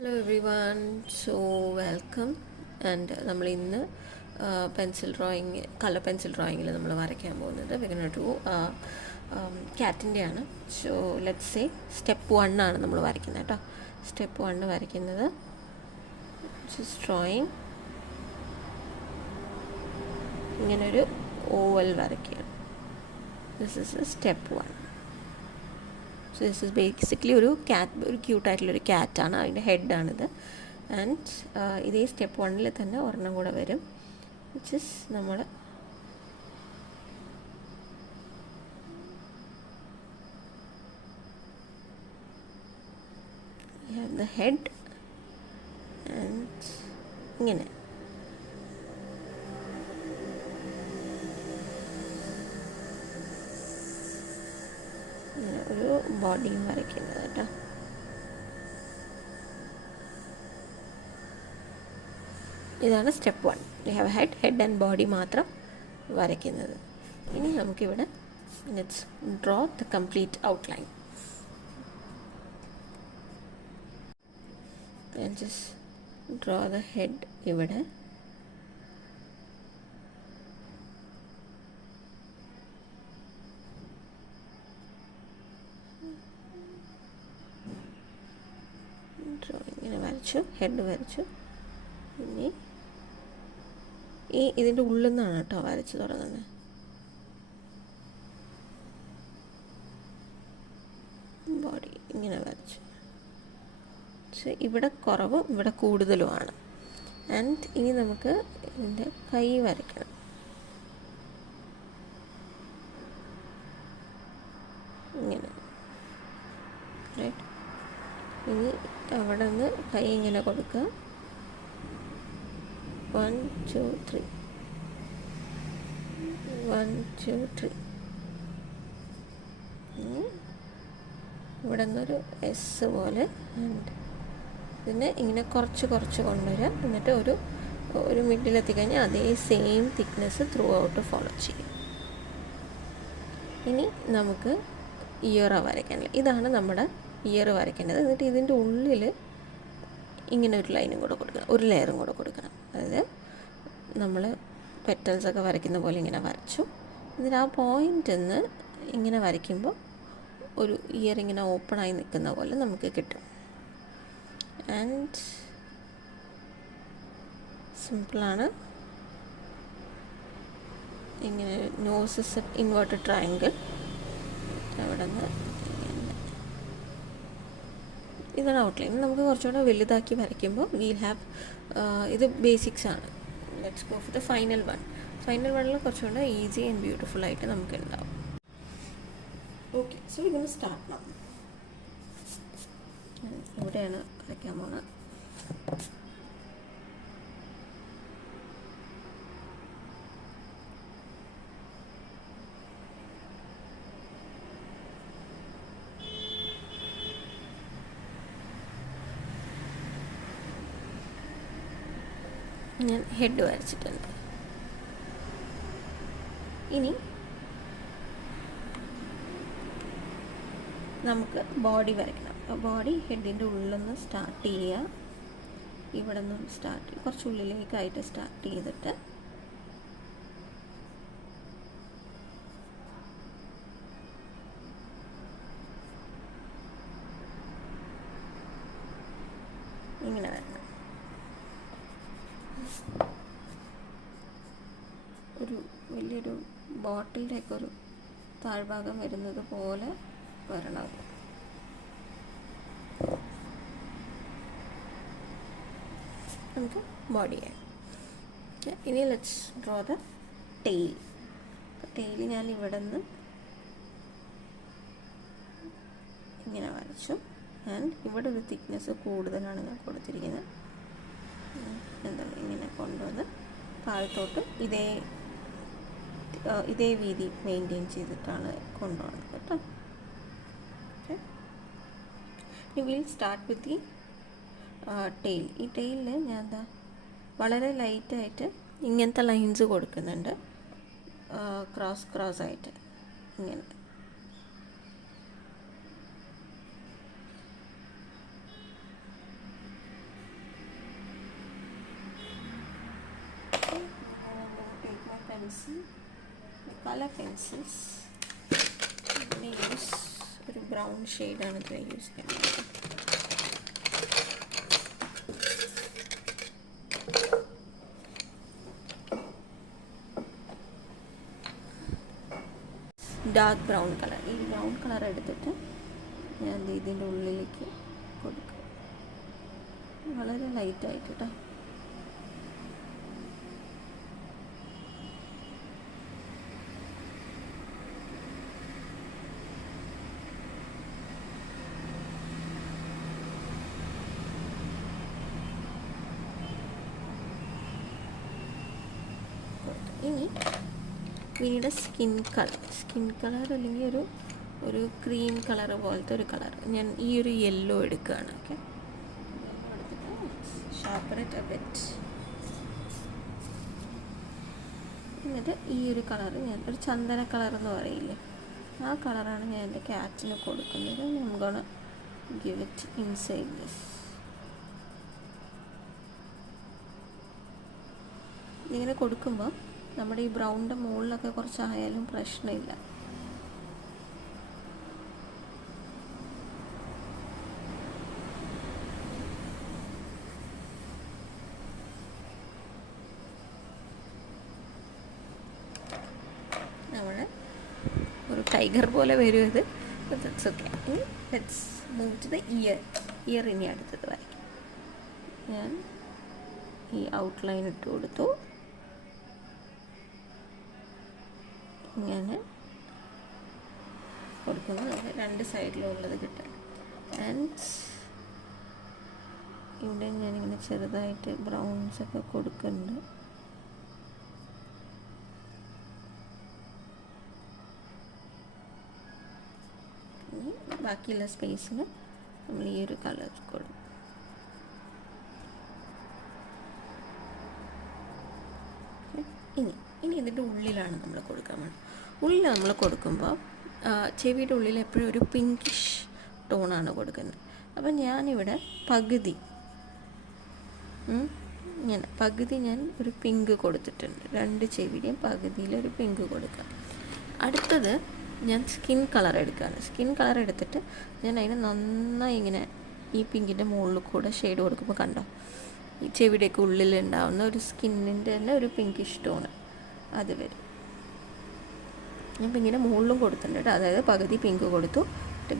Hello everyone, so welcome. And നമ്മൾ ഇന്ന് pencil drawing colour pencil ഡ്രോയിങ്ങിൽ നമ്മൾ വരയ്ക്കാൻ പോകുന്നത് we're going to do ക്യാറ്റിൻ്റെയാണ്. സോ ലെറ്റ്സ് സേ സ്റ്റെപ്പ് 1 ആണ് നമ്മൾ വരയ്ക്കുന്നത് കേട്ടോ. സ്റ്റെപ്പ് 1 വരയ്ക്കുന്നത് ജസ്റ്റ് ഡ്രോയിങ് ഇങ്ങനൊരു ഓവൽ വരയ്ക്കുക. This is step 1. So this is basically ഒരു ക്യൂട്ടായിട്ടുള്ളൊരു ക്യാറ്റാണ്, അതിൻ്റെ ഹെഡാണിത്. ആൻഡ് ഇതേ സ്റ്റെപ്പ് 1 തന്നെ ഒരെണ്ണം കൂടെ വരും, വിച്ച് ഇസ് നമ്മൾ ദ ഹെഡ് ആൻഡ് ഇങ്ങനെ ഒരു ബോഡിയും വരയ്ക്കുന്നത് കേട്ടോ. ഇതാണ് step 1. We have head and body മാത്രം വരയ്ക്കുന്നത്. ഇനി നമുക്കിവിടെ let's draw the complete outline. Just draw the head ഇവിടെ. ഇങ്ങനെ വരച്ചു, ഹെഡ് വരച്ചു. ഇനി ഇതിൻ്റെ ഉള്ളിൽ നിന്നാണ് കേട്ടോ വരച്ച് തുടങ്ങുന്നത്. ബോഡി ഇങ്ങനെ വരച്ചു. പക്ഷെ ഇവിടെ കുറവും ഇവിടെ കൂടുതലുമാണ്. ആൻഡ് ഇനി നമുക്ക് ഇതിൻ്റെ കൈ വരയ്ക്കണം. ഇങ്ങനെ റൈറ്റ്. ഇനി അവിടെ നിന്ന് കൈ ഇങ്ങനെ കൊടുക്കുക. 1 2 3 1 2 3. ഇവിടെ നിന്നൊരു എസ് പോലെ. ആൻഡ് പിന്നെ ഇങ്ങനെ കുറച്ച് കൊണ്ടുവരിക. എന്നിട്ട് ഒരു മിഡിലെത്തിക്കഴിഞ്ഞാൽ അതേ same thickness through out follow ചെയ്യും. ഇനി നമുക്ക് ഇയർ വരയ്ക്കാനില്ല. ഇതാണ് നമ്മുടെ ഇയർ വരയ്ക്കേണ്ടത്. എന്നിട്ട് ഇതിൻ്റെ ഉള്ളിൽ ഇങ്ങനെ ഒരു ലൈനും കൂടെ കൊടുക്കണം, ഒരു ലെയറും കൂടെ കൊടുക്കണം. അതായത് നമ്മൾ പെറ്റൽസൊക്കെ വരയ്ക്കുന്ന പോലെ ഇങ്ങനെ വരച്ചു. എന്നിട്ട് ആ പോയിൻ്റിൽ നിന്ന് ഇങ്ങനെ വരയ്ക്കുമ്പോൾ ഒരു ഇയർ ഇങ്ങനെ ഓപ്പണായി നിൽക്കുന്ന പോലെ നമുക്ക് കിട്ടും. ആൻഡ് സിമ്പിളാണ്. ഇങ്ങനെ നോസ് ഇൻവേർട്ടഡ് ട്രയാങ്കിൾ. അവിടെ നിന്ന് ഇതാണ് ഔട്ട്ലൈൻ. നമുക്ക് കുറച്ചുകൂടെ വലുതാക്കി വരയ്ക്കുമ്പോൾ വീൽ ഹാവ് ഇത് ബേസിക്സ് ആണ്. Let's go for the final one. Final വണ്ണിൽ കുറച്ചുകൂടെ ഈസി ആൻഡ് ബ്യൂട്ടിഫുൾ ആയിട്ട് നമുക്ക് ഉണ്ടാവും. ഓക്കെ, സോ ഇതൊന്ന് സ്റ്റാർട്ട് ചെയ്യാം. ഇവിടെയാണ് വരയ്ക്കാൻ പോകുന്നത്. ഞാൻ ഹെഡ് വരച്ചിട്ടുണ്ട്. ഇനി നമുക്ക് ബോഡി വരയ്ക്കണം. ബോഡി ഹെഡിൻ്റെ ഉള്ളിൽ നിന്ന് സ്റ്റാർട്ട് ചെയ്യുക. ഇവിടെ നിന്നും കുറച്ച് ഉള്ളിലേക്കായിട്ട് സ്റ്റാർട്ട് ചെയ്തിട്ട് ഇങ്ങനെ വരണം. ഒരു വലിയൊരു ബോട്ടിലിൻ്റെയൊക്കെ ഒരു താഴ്ഭാഗം വരുന്നത് പോലെ വരണം. നമുക്ക് ബോഡിയായി. ഇനി let's draw the tail. Tail ഞാൻ ഇവിടെ നിന്ന് ഇങ്ങനെ വരച്ചു. ആൻഡ് ഇവിടെ ഒരു തിക്നെസ് കൂടുതലാണ് ഞാൻ കൊടുത്തിരിക്കുന്നത്. എന്താണ് ഇങ്ങനെ കൊണ്ടുവന്ന് താഴത്തോട്ട് ഇതേ വീതി മെയിൻറ്റെയിൻ ചെയ്തിട്ടാണ് കൊണ്ടുപോകുന്നത് കേട്ടോ. ഇനി will start with the tail. ഈ ടെയിലിൽ ഞാൻ വളരെ ലൈറ്റായിട്ട് ഇങ്ങനത്തെ ലൈൻസ് കൊടുക്കുന്നുണ്ട്, ക്രോസ് ആയിട്ട് ഇങ്ങനെ. Pencil, colour pencils use. ഒരു ബ്രൗൺ ഷെയ്ഡാണ് ഇതിൽ യൂസ് ചെയ്യുന്നത്. Dark brown colour. ഈ ബ്രൗൺ കളർ എടുത്തിട്ട് ഞാൻ ഇതിൻ്റെ ഉള്ളിലേക്ക് കൊടുക്കും. വളരെ ലൈറ്റായിട്ട് കേട്ടോ. ഇനി വീണ്ടും സ്കിൻ കളർ അല്ലെങ്കിൽ ഒരു ക്രീം കളർ പോലത്തെ ഒരു കളർ. ഞാൻ ഈ ഒരു യെല്ലോ എടുക്കുകയാണ്. Okay, sharpen it A bit. എന്നിട്ട് ഈ ഒരു കളർ ഞാൻ ഒരു ചന്ദന കളർ എന്ന് പറയില്ലേ, ആ കളറാണ് ഞാൻ എൻ്റെ ക്യാറ്റിന് കൊടുക്കുന്നത്. I'm gonna give it inside this. ഇങ്ങനെ കൊടുക്കുമ്പോൾ നമ്മുടെ ഈ ബ്രൗണിൻ്റെ മുകളിലൊക്കെ കുറച്ചായാലും പ്രശ്നമില്ല. നമ്മുടെ ഒരു ടൈഗർ പോലെ വരും ഇത്. That's okay. ഇനി let's move to the ear. ഇനി അടുത്തത് വരയ്ക്കാം. ഞാൻ ഈ ഔട്ട്ലൈൻ ഇട്ട് കൊടുത്തു. ഇങ്ങനെ കൊടുക്കുന്നത് രണ്ട് സൈഡിലുള്ളത് കിട്ടും. ആൻഡ് ഇവിടെ ഞാനിങ്ങനെ ചെറുതായിട്ട് ബ്രൗൺസൊക്കെ കൊടുക്കുന്നുണ്ട്. ബാക്കിയുള്ള സ്പേസിന് നമ്മൾ ഈ ഒരു കളർ കൊടുക്കും. ഇനി ഇതിൻ്റെ ഉള്ളിലാണ് നമ്മൾ കൊടുക്കാൻ വേണം. ഉള്ളിൽ നമ്മൾ കൊടുക്കുമ്പോൾ ചെവിയുടെ ഉള്ളിൽ എപ്പോഴും ഒരു പിങ്കിഷ് ടോണാണ് കൊടുക്കുന്നത്. അപ്പം ഞാനിവിടെ പകുതി ഞാൻ ഒരു പിങ്ക് കൊടുത്തിട്ടുണ്ട്. രണ്ട് ചെവിയുടെയും പകുതിയിൽ ഒരു പിങ്ക് കൊടുക്കുക. അടുത്തത് ഞാൻ സ്കിൻ കളർ എടുക്കുകയാണ്. സ്കിൻ കളർ എടുത്തിട്ട് ഞാൻ അതിന് നന്നായി ഇങ്ങനെ ഈ പിങ്കിൻ്റെ മുകളിൽ കൂടെ ഷെയ്ഡ് കൊടുക്കുമ്പോൾ കണ്ടോ, ഈ ചെവിയുടെയൊക്കെ ഉള്ളിലുണ്ടാവുന്ന ഒരു സ്കിന്നിൻ്റെ തന്നെ ഒരു പിങ്കിഷ് ടോണ് അത് വരും. ഞാൻ ഇങ്ങനെ മുകളിലും കൊടുത്തിട്ടുണ്ട്. അതായത് പകുതി പിങ്ക് കൊടുത്തു,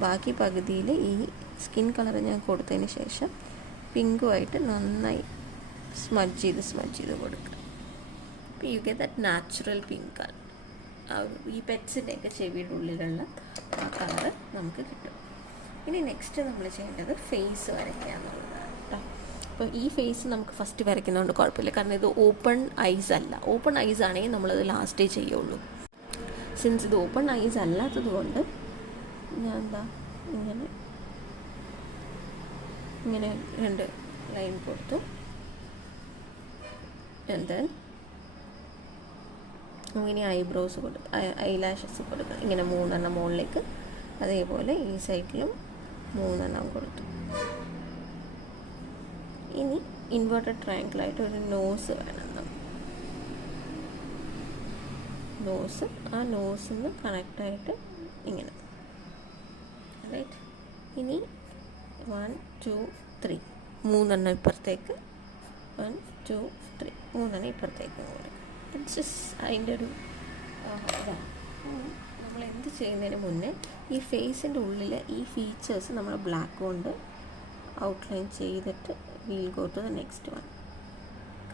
ബാക്കി പകുതിയിൽ ഈ സ്കിൻ കളർ ഞാൻ കൊടുത്തതിന് ശേഷം പിങ്കുമായിട്ട് നന്നായി സ്മഡ്ജ് ചെയ്ത് കൊടുക്കുക. അപ്പോൾ you get that natural pink colour. ഈ പെറ്റ്സിൻ്റെയൊക്കെ ചെവിയുടെ ഉള്ളിലുള്ള ആ കളറ് നമുക്ക് കിട്ടും. ഇനി നെക്സ്റ്റ് നമ്മൾ ചെയ്യേണ്ടത് ഫേസ് വരയ്ക്കുക എന്നുള്ളതാണ് കേട്ടോ. അപ്പോൾ ഈ ഫേസ് നമുക്ക് ഫസ്റ്റ് വരയ്ക്കുന്നതുകൊണ്ട് കുഴപ്പമില്ല, കാരണം ഇത് ഓപ്പൺ ഐസ് അല്ല. ഓപ്പൺ ഐസ് ആണെങ്കിൽ നമ്മളത് ലാസ്റ്റേ ചെയ്യുള്ളൂ. സിൻസ് ഇത് ഓപ്പൺ ഐസ് അല്ലാത്തത് കൊണ്ട് ഞാൻ എന്താ ഇങ്ങനെ രണ്ട് ലൈൻ കൊടുത്തു. ദെൻ ഇങ്ങനെ ഐബ്രോസ് കൊടുക്കുക, ഐലാഷസ് കൊടുക്കുക. ഇങ്ങനെ 3 എണ്ണം മുകളിലേക്ക്, അതേപോലെ ഈ സൈഡിലും 3 എണ്ണം കൊടുത്തു. ഇനി ഇൻവേർട്ടഡ് ട്രയാങ്കിളായിട്ട് ഒരു നോസ് വേണം. ആ നോസിന് കണക്റ്റായിട്ട് ഇങ്ങനെ റൈറ്റ്. ഇനി 1 2 3 3 എണ്ണം ഇപ്പുറത്തേക്ക്, 1 2 3 3 എണ്ണം ഇപ്പുറത്തേക്ക് കൊടുക്കും. അതിൻ്റെ ഒരു ഇതാണ്. നമ്മൾ എന്ത് ചെയ്യുന്നതിന് മുന്നേ ഈ ഫേസിൻ്റെ ഉള്ളിൽ ഈ ഫീച്ചേഴ്സ് നമ്മൾ ബ്ലാക്ക് കൊണ്ട് ഔട്ട്ലൈൻ ചെയ്തിട്ട് we'll go to the next one.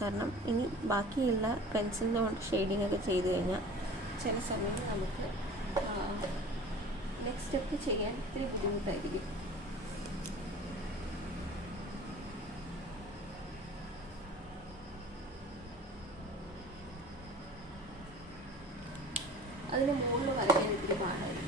കാരണം ഇനി ബാക്കിയുള്ള പെൻസിലിൻ്റെ കൊണ്ട് ഷെയ്ഡിങ് ഒക്കെ ചെയ്ത് കഴിഞ്ഞാൽ ചില സമയത്ത് നമുക്ക് നെക്സ്റ്റ് സ്റ്റെപ്പ് ചെയ്യാൻ ഇത്തിരി ബുദ്ധിമുട്ടായിരിക്കും. അതിന് മുകളിൽ വരയ്ക്കാൻ ഇത്തിരി പാടായിരിക്കും.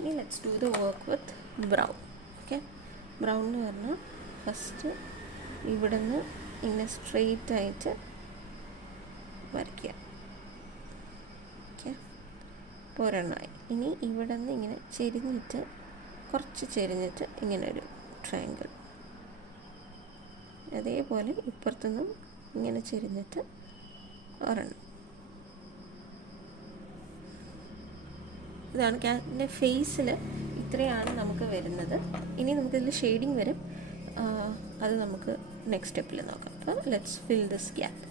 ഇനി let's do the work with brown. Okay, brown എന്ന് പറഞ്ഞാൽ ഫസ്റ്റ് ഇവിടെ നിന്ന് ഇങ്ങനെ സ്ട്രെയിറ്റ് ആയിട്ട് വരയ്ക്കുക. ഓക്കെ, ഇപ്പോൾ ഒരെണ്ണമായി. ഇനി ഇവിടെ നിന്ന് ഇങ്ങനെ ചെരിഞ്ഞിട്ട്, കുറച്ച് ചെരിഞ്ഞിട്ട് ഇങ്ങനെ ഒരു ട്രയാങ്കിൾ. അതേപോലെ ഇപ്പുറത്തുനിന്നും ഇങ്ങനെ ചെരിഞ്ഞിട്ട് ഒരെണ്ണം. ഇതാണ് ക്യാറ്റിൻ്റെ ഫേസിൽ ഇത്രയാണ് നമുക്ക് വരുന്നത്. ഇനി നമുക്കിതിൽ ഷെയ്ഡിങ് വരും, അത് നമുക്ക് നെക്സ്റ്റ് സ്റ്റെപ്പിൽ നോക്കാം. അപ്പോൾ ലെറ്റ്സ് ഫിൽ ദിസ് ഗ്യാപ്പ്.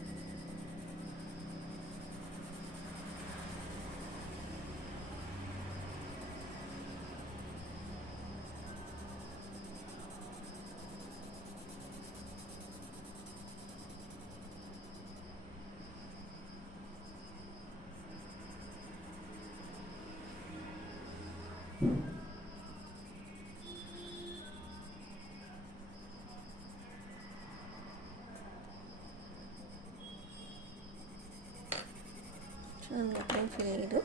നമ്മളത്രയും ഫിൽ ചെയ്ത്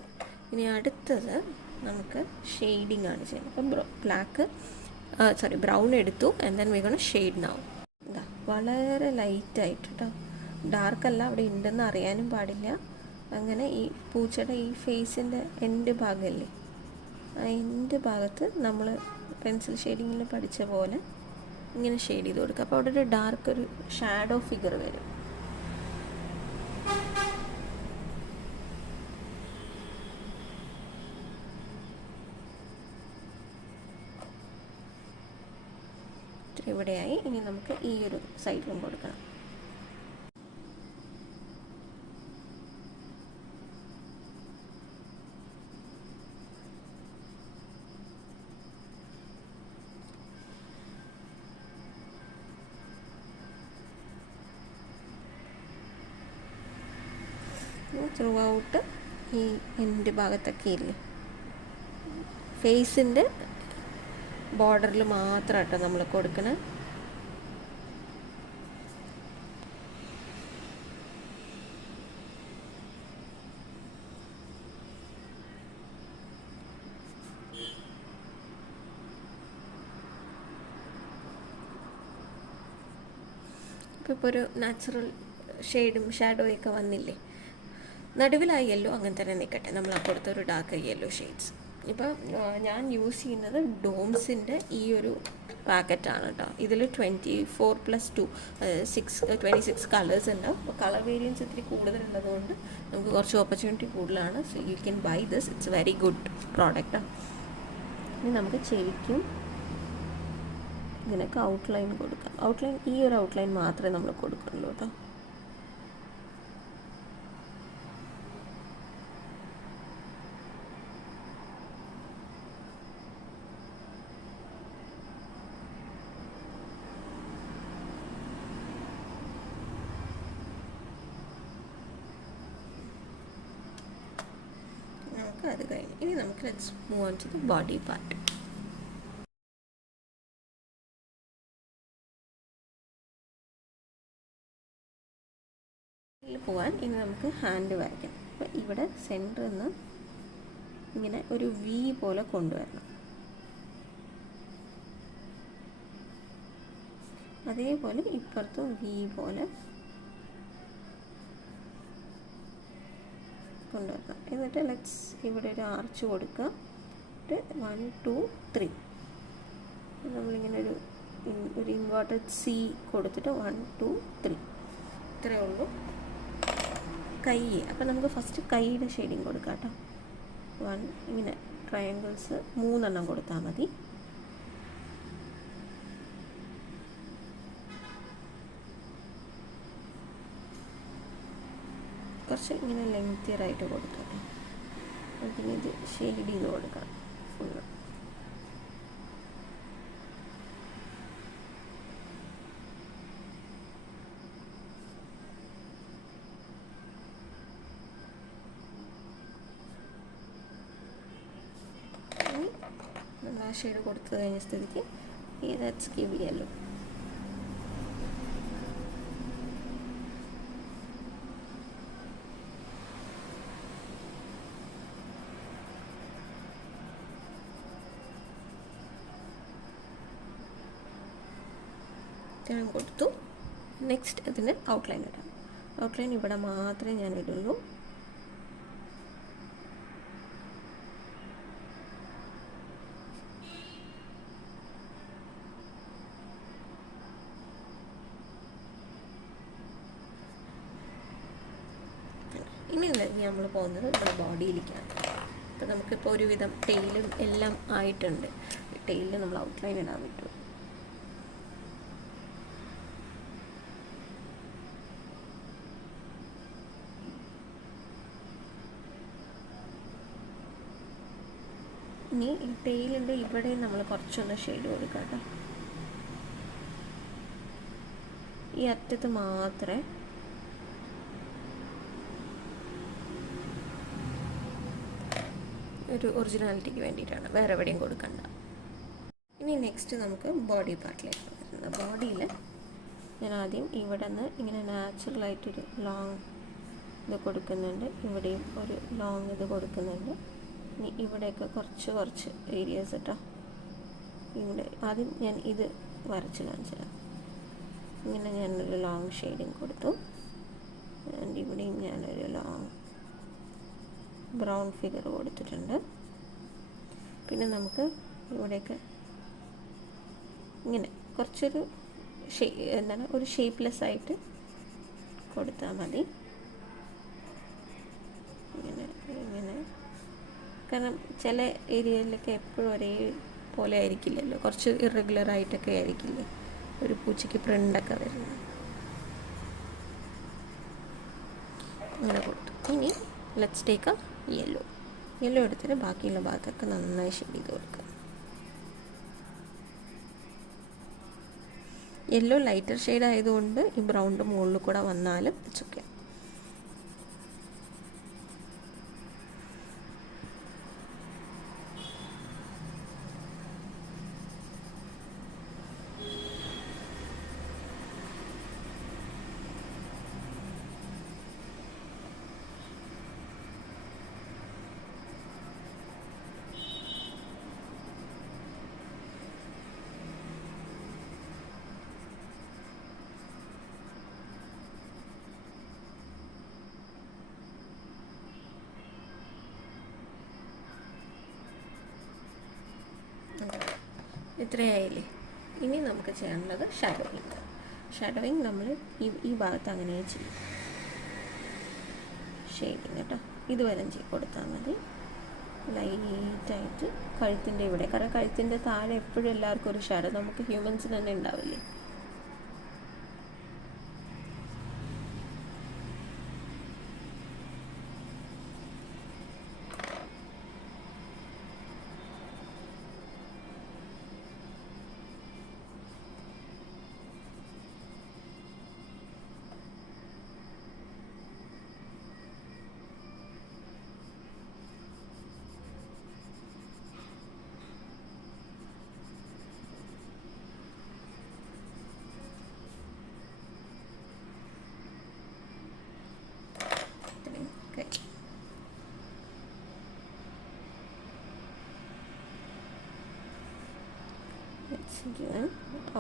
ഇനി അടുത്തത് നമുക്ക് ഷെയ്ഡിങ് ആണ് ചെയ്യുന്നത്. അപ്പം ബ്രൗൺ എടുത്തു, and then we gonna shade now. ഇതാ വളരെ ലൈറ്റായിട്ട് കേട്ടോ, ഡാർക്കല്ല, അവിടെ ഉണ്ടെന്ന് അറിയാനും പാടില്ല. അങ്ങനെ ഈ പൂച്ചയുടെ ഈ ഫേസിൻ്റെ എൻഡ് ഭാഗമല്ലേ, ആ എൻഡ് ഭാഗത്ത് നമ്മൾ പെൻസിൽ ഷെയ്ഡിങ്ങിൽ പഠിച്ച പോലെ ഇങ്ങനെ ഷെയ്ഡ് ചെയ്ത് കൊടുക്കുക. അപ്പോൾ അവിടെ ഒരു ഡാർക്ക് ഒരു ഷാഡോ ഫിഗർ വരും. ഇവിടെയായി. ഇനി നമുക്ക് ഈ ഒരു സൈഡിലും കൊടുക്കണം. ത്രൂ ഔട്ട് ഈ എൻഡ് ഭാഗത്തൊക്കെ ഇല്ലേ, ഫേസിൻ്റെ ബോർഡറിൽ മാത്രമായിട്ടോ നമ്മൾ കൊടുക്കണേ. ഇപ്പോൾ ഒരു നാച്ചുറൽ ഷെയ്ഡും ഷാഡോയൊക്കെ വന്നില്ലേ, നടുവിലായി യെല്ലോ അങ്ങനെ തന്നെ നിൽക്കട്ടെ. നമ്മൾ അപ്പുറത്തൊരു ഡാർക്ക് യെല്ലോ ഷെയ്ഡ്സ്. ഇപ്പോൾ ഞാൻ യൂസ് ചെയ്യുന്നത് ഡോംസിൻ്റെ ഈ ഒരു പാക്കറ്റാണ് കേട്ടോ. ഇതിൽ 24+2 26 കളേഴ്സ് ഉണ്ട്. അപ്പോൾ കളർ വേരിയൻസ് ഇത്തിരി കൂടുതലുള്ളതുകൊണ്ട് നമുക്ക് കുറച്ച് ഓപ്പർച്യൂണിറ്റി കൂടുതലാണ്. So you can buy this, it's very good പ്രോഡക്റ്റാണ്. ഇനി നമുക്ക് ചെവിക്കും ഇങ്ങനെയൊക്കെ ഔട്ട്ലൈൻ കൊടുക്കാം. ഔട്ട്ലൈൻ ഈ ഒരു ഔട്ട്ലൈൻ മാത്രമേ നമ്മൾ കൊടുക്കുന്നുള്ളൂ കേട്ടോ. അത് കഴിഞ്ഞ് ഇനി നമുക്ക് let's move on to the body part. പോവാൻ ഇനി നമുക്ക് ഹാൻഡ് വരയ്ക്കാം. അപ്പോൾ ഇവിടെ സെൻറ്ററിൽ നിന്ന് ഇങ്ങനെ ഒരു വി പോലെ കൊണ്ടുവരണം. അതേപോലെ ഇപ്പുറത്തും വി പോലെ കൊണ്ടുവരണം. എന്നിട്ട് ലെറ്റ്സ് ഇവിടെ ഒരു ആർച്ച് കൊടുക്കുക. 1 2 3 നമ്മളിങ്ങനെ ഒരു ഇൻവേർട്ടഡ് സി കൊടുത്തിട്ട് 1 2 3 ഇത്രയേ ഉള്ളൂ. കൈ, അപ്പം നമുക്ക് ഫസ്റ്റ് കൈയുടെ ഷെയ്ഡിങ് കൊടുക്കാം കേട്ടോ. 1 ഇങ്ങനെ ട്രയാങ്കിൾസ് 3 എണ്ണം കൊടുത്താൽ മതി. കുറച്ച് ഇങ്ങനെ ലെങ്തിയറായിട്ട് കൊടുക്കാം. പിന്നെ ഇത് ഷെയ്ഡ് ചെയ്ത് കൊടുക്കാം ഫുള്ള്. നമ്മൾ ആ ഷെയ്ഡ് കൊടുത്തു കഴിഞ്ഞ സ്ഥിതിക്ക് ലെറ്റ്സ് ഗിവ് യെല്ലോ. ഇത്രയും കൊടുത്തു. നെക്സ്റ്റ് ഇതിന് ഔട്ട്ലൈൻ ഇടാം. ഔട്ട്ലൈൻ ഇവിടെ മാത്രമേ ഞാൻ ഇടുള്ളൂ. ഇനി നമ്മൾ പോകുന്നത് ഇവിടെ ബോഡിയിലേക്കാണ്. അപ്പോൾ നമുക്കിപ്പോൾ ഒരുവിധം ടെയിലും എല്ലാം ആയിട്ടുണ്ട്. ടെയിലിൽ നമ്മൾ ഔട്ട്ലൈൻ ഇടാൻ പറ്റും. ഇനി ഈ ടെയിലിൻ്റെ ഇവിടെ നമ്മൾ കുറച്ചൊന്ന് ഷെയ്ഡ് കൊടുക്കാം കേട്ടോ. ഈ അറ്റത്ത് മാത്രമേ ഒരു ഒറിജിനാലിറ്റിക്ക് വേണ്ടിയിട്ടാണ്, വേറെ എവിടെയും കൊടുക്കണ്ട. ഇനി നെക്സ്റ്റ് നമുക്ക് ബോഡി പാർട്ടിലേക്ക് വരുന്നത്. ബോഡിയിൽ ഞാൻ ആദ്യം ഇവിടെ നിന്ന് ഇങ്ങനെ നാച്ചുറലായിട്ടൊരു ലോങ് ഇത് കൊടുക്കുന്നുണ്ട്. ഇവിടെയും ഒരു ലോങ് ഇത് കൊടുക്കുന്നുണ്ട്. ഇനി ഇവിടെയൊക്കെ കുറച്ച് ഏരിയാസ് കേട്ടോ. ഇവിടെ ആദ്യം ഞാൻ ഇത് വരച്ച് കാണിച്ചുതരാം. ഇങ്ങനെ ഞാനൊരു ലോങ് ഷെയ്ഡിങ് കൊടുത്തു. ആൻഡ് ഇവിടെയും ഞാനൊരു ലോങ് ബ്രൗൺ ഫിഗർ കൊടുത്തിട്ടുണ്ട്. പിന്നെ നമുക്ക് ഇവിടെയൊക്കെ ഇങ്ങനെ കുറച്ചൊരു ഒരു ഷേപ്പ്ലെസ് ആയിട്ട് കൊടുത്താൽ മതി. ഇങ്ങനെ കാരണം ചില ഏരിയയിലൊക്കെ എപ്പോഴും ഒരേ പോലെ ആയിരിക്കില്ലല്ലോ, കുറച്ച് ഇറഗുലർ ആയിട്ടൊക്കെ ആയിരിക്കില്ലേ ഒരു പൂച്ചയ്ക്ക് പ്രിൻ്റൊക്കെ വരുന്നത്. അങ്ങനെ കൊടുത്തു. ഇനി ലെറ്റ്സ് ടേക്ക് എ യെല്ലോ എടുത്തിട്ട് ബാക്കിയുള്ള ഭാഗത്തൊക്കെ നന്നായി ഷെയ്ഡ് ചെയ്ത് കൊടുക്കുക. യെല്ലോ ലൈറ്റർ ഷെയ്ഡ് ആയതുകൊണ്ട് ഈ ബ്രൗണിൻ്റെ മുകളിൽ കൂടെ വന്നാലും ഇറ്റ്സ് ഓക്കെ. ഇത്രയായില്ലേ. ഇനി നമുക്ക് ചെയ്യാനുള്ളത് ഷാഡോയിങ് നമ്മൾ ഈ ഭാഗത്ത് അങ്ങനെ ചെയ്യും. ഷെയ്ഡിങ് കേട്ടോ, ഇതുവരെ കൊടുത്താൽ മതി. ലൈറ്റായിട്ട് കഴുത്തിൻ്റെ ഇവിടെ, കാരണം കഴുത്തിൻ്റെ താഴെ എപ്പോഴും എല്ലാവർക്കും ഒരു ഷാഡോ, നമുക്ക് ഹ്യൂമൻസിന് തന്നെ ഉണ്ടാവില്ലേ.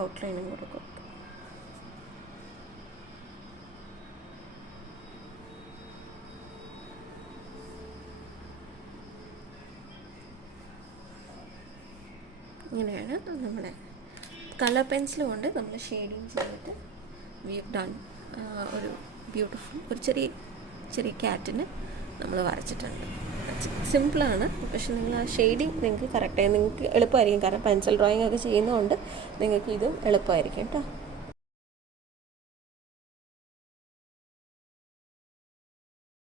ഔട്ട്ലൈനും കൂടെ കൊടുക്കും. ഇങ്ങനെയാണ് നമ്മുടെ കളർ പെൻസിൽ കൊണ്ട് നമ്മൾ ഷെയ്ഡിങ് ചെയ്തിട്ട് വി ഹവ് ഡൺ ഒരു ബ്യൂട്ടിഫുൾ ഒരു ചെറിയ ക്യാറ്റിന് നമ്മൾ വരച്ചിട്ടുണ്ട്. സിമ്പിളാണ്, പക്ഷെ നിങ്ങൾ ആ ഷെയ്ഡിങ് നിങ്ങൾക്ക് കറക്റ്റായി നിങ്ങൾക്ക് എളുപ്പമായിരിക്കും. കാരണം പെൻസിൽ ഡ്രോയിങ് ഒക്കെ ചെയ്യുന്നതുകൊണ്ട് നിങ്ങൾക്ക് ഇതും എളുപ്പമായിരിക്കും കേട്ടോ.